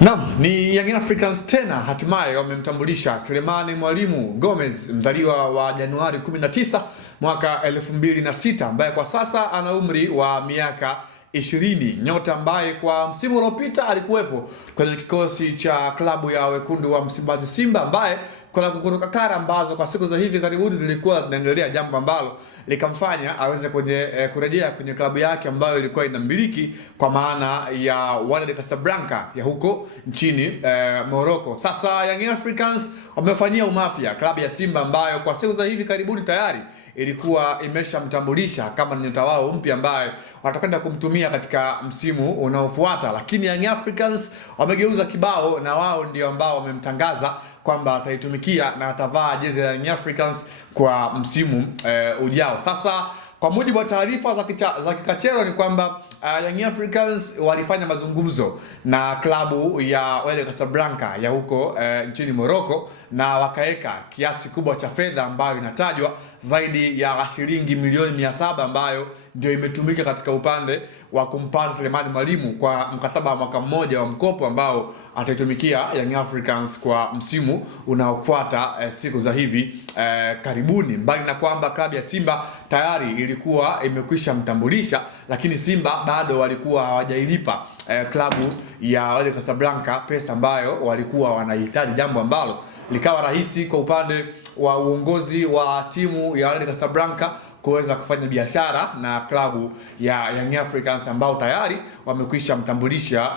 Naam, ni Young Africans tena hatimaye wamemtambulisha Selemani Mwalimu Gomez, mzaliwa wa Januari 19 mwaka 2006, ambaye kwa sasa ana umri wa miaka 20, nyota ambaye kwa msimu uliopita alikuwepo kwenye kikosi cha klabu ya wekundu wa Msimbazi Simba, ambaye kuna kukuruka kara ambazo kwa siku za hivi karibuni zilikuwa zinaendelea, jambo ambalo likamfanya aweze kurejea kwenye klabu yake ambayo ilikuwa inamiliki, kwa maana ya Wydad Casablanca ya huko nchini Morocco. Sasa Young Africans wamefanyia umafia klabu ya Simba ambayo kwa siku za hivi karibuni tayari ilikuwa imeshamtambulisha kama nyota wao mpya ambaye watakwenda kumtumia katika msimu unaofuata, lakini Young Africans wamegeuza kibao na wao ndio ambao wamemtangaza kwamba ataitumikia na atavaa jezi ya Young Africans kwa msimu ujao. Sasa kwa mujibu wa taarifa za kikachero ni kwamba Young Africans walifanya mazungumzo na klabu ya Wydad Casablanca ya huko nchini Morocco, na wakaweka kiasi kubwa cha fedha ambayo inatajwa zaidi ya shilingi milioni 700 ambayo ndio imetumika katika upande wa kumpata Selemani Mwalimu kwa mkataba wa mwaka mmoja wa mkopo ambao ataitumikia Young Africans kwa msimu unaofuata siku za hivi karibuni. Mbali na kwamba klabu ya Simba tayari ilikuwa imekwisha mtambulisha, lakini Simba bado walikuwa hawajailipa klabu ya Wydad Casablanca pesa ambayo walikuwa wanahitaji, jambo ambalo likawa rahisi kwa upande wa uongozi wa timu ya Wydad Casablanca kuweza kufanya biashara na klabu ya Young Africans ambao tayari wamekwisha mtambulisha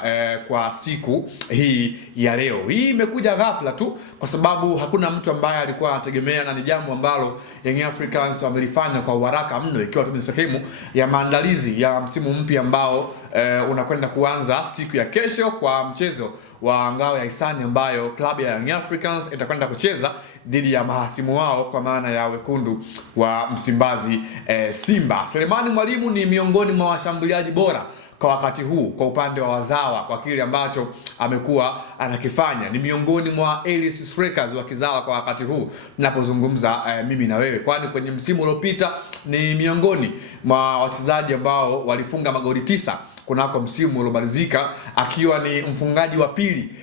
kwa siku hii ya leo. Hii imekuja ghafla tu kwa sababu hakuna mtu ambaye alikuwa anategemea, na ni jambo ambalo Young Africans wamelifanya kwa haraka mno, ikiwa tu ni sehemu ya maandalizi ya msimu mpya ambao unakwenda kuanza siku ya kesho kwa mchezo wa ngao ya hisani ambayo klabu ya Young Africans itakwenda kucheza dhidi ya mahasimu wao kwa maana ya wekundu wa Msimbazi Simba. Selemani Mwalimu ni miongoni mwa washambuliaji bora kwa wakati huu kwa upande wa wazawa, kwa kile ambacho amekuwa anakifanya. Ni miongoni mwa elite strikers wa kizawa kwa wakati huu ninapozungumza mimi na wewe, kwani kwenye msimu uliopita ni miongoni mwa wachezaji ambao walifunga magoli 9 kunako msimu uliomalizika, akiwa ni mfungaji wa pili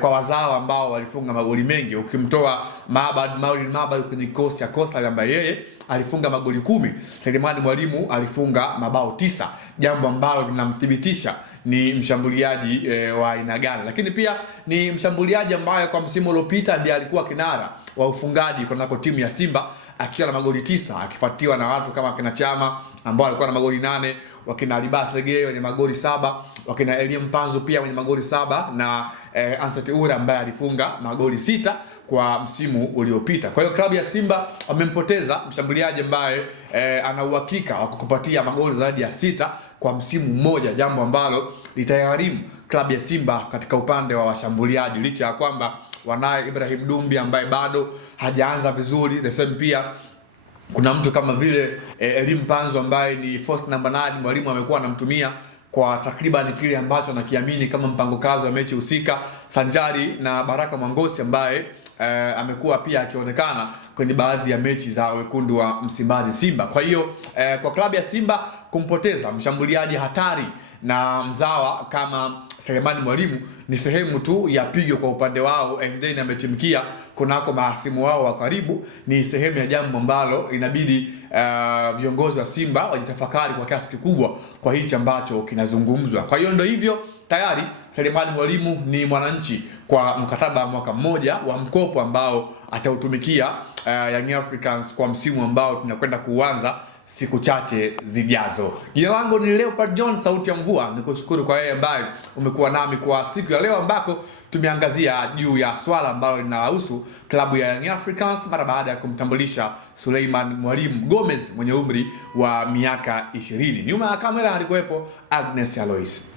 kwa wazawa ambao walifunga magoli mengi, ukimtoa Maulid Mabad kwenye kikosi cha Coastal ambaye yeye alifunga magoli 10. Selemani Mwalimu alifunga mabao 9, jambo ambalo linamthibitisha ni mshambuliaji wa aina gani, lakini pia ni mshambuliaji ambaye kwa msimu uliopita ndiye alikuwa kinara wa ufungaji kunako timu ya Simba akiwa na magoli 9, akifuatiwa na watu kama kina Chama ambao alikuwa na magoli 8, wakina Alibasege wenye magoli 7, wakina Elie Mpanzu pia wenye magoli 7, na Ansat Ura ambaye alifunga magoli 6 kwa msimu uliopita. Kwa hiyo klabu ya Simba wamempoteza mshambuliaji ambaye ana uhakika wa kukupatia magoli zaidi ya 6 kwa msimu mmoja, jambo ambalo litagharimu klabu ya Simba katika upande wa washambuliaji, licha ya kwamba wanaye Ibrahim Dumbi ambaye bado hajaanza vizuri. The same pia kuna mtu kama vile Elie Mpanzu ambaye ni first number 9, Mwalimu amekuwa anamtumia kwa takriban kile ambacho anakiamini kama mpango kazi wa mechi husika, sanjari na Baraka Mwangosi ambaye amekuwa pia akionekana kwenye baadhi ya mechi za wekundu wa Msimbazi Simba. Kwa hiyo kwa klabu ya Simba kumpoteza mshambuliaji hatari na mzawa kama Selemani Mwalimu ni sehemu tu ya pigo kwa upande wao, and then ametimkia kunako mahasimu wao wa karibu. Ni sehemu ya jambo ambalo inabidi viongozi wa Simba wajitafakari kwa kiasi kikubwa kwa hichi ambacho kinazungumzwa. Kwa hiyo ndio hivyo, tayari Selemani Mwalimu ni mwananchi kwa mkataba wa mwaka mmoja wa mkopo ambao atautumikia Young Africans kwa msimu ambao tunakwenda kuanza siku chache zijazo. Jina langu ni Leopard John, sauti ya mvua. Nikushukuru kwa wewe ambaye umekuwa nami kwa siku ya leo, ambako tumeangazia juu ya swala ambalo linahusu klabu ya Young Africans mara baada ya kumtambulisha Selemani Mwalimu Gomez mwenye umri wa miaka 20. Nyuma ya kamera alikuwepo Agnes Alois.